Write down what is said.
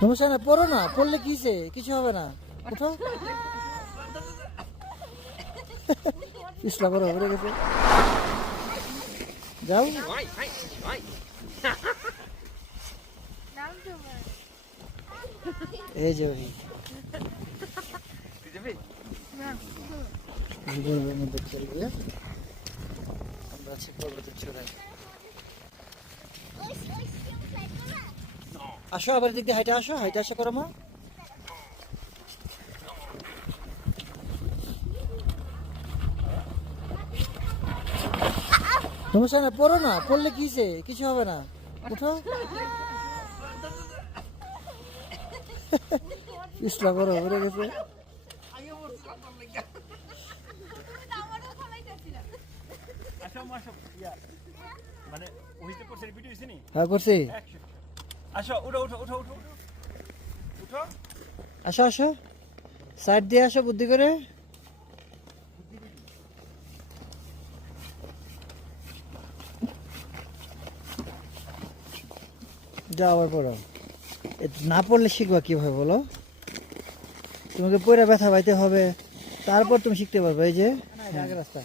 সমস্যা না, পড়ো না, পড়লে কিসে কিছু হবে না, উঠো। পিছলা বড় হয়ে গেছে, যাও। এই যে ওই গরুর মধ্যে চলবে, আমরা আছি পর্বতের চূড়ায়। আসো আবার দিক দিয়ে হাইটে আসো, হাইটে আসো করো মা। সমস্যা না, পড়ো না, পড়লে কিসে কিছু হবে না, উঠো। পিছলা বড় হয়ে গেছে। হ্যাঁ করছি। আসো আসো, সাইড দিয়ে আসো বুদ্ধি করে। যাও আবার পড়ো। না পড়লে শিখবা কিভাবে বলো? তোমাকে পড়ে ব্যথা পাইতে হবে, তারপর তুমি শিখতে পারবে। এই যে আগের রাস্তা।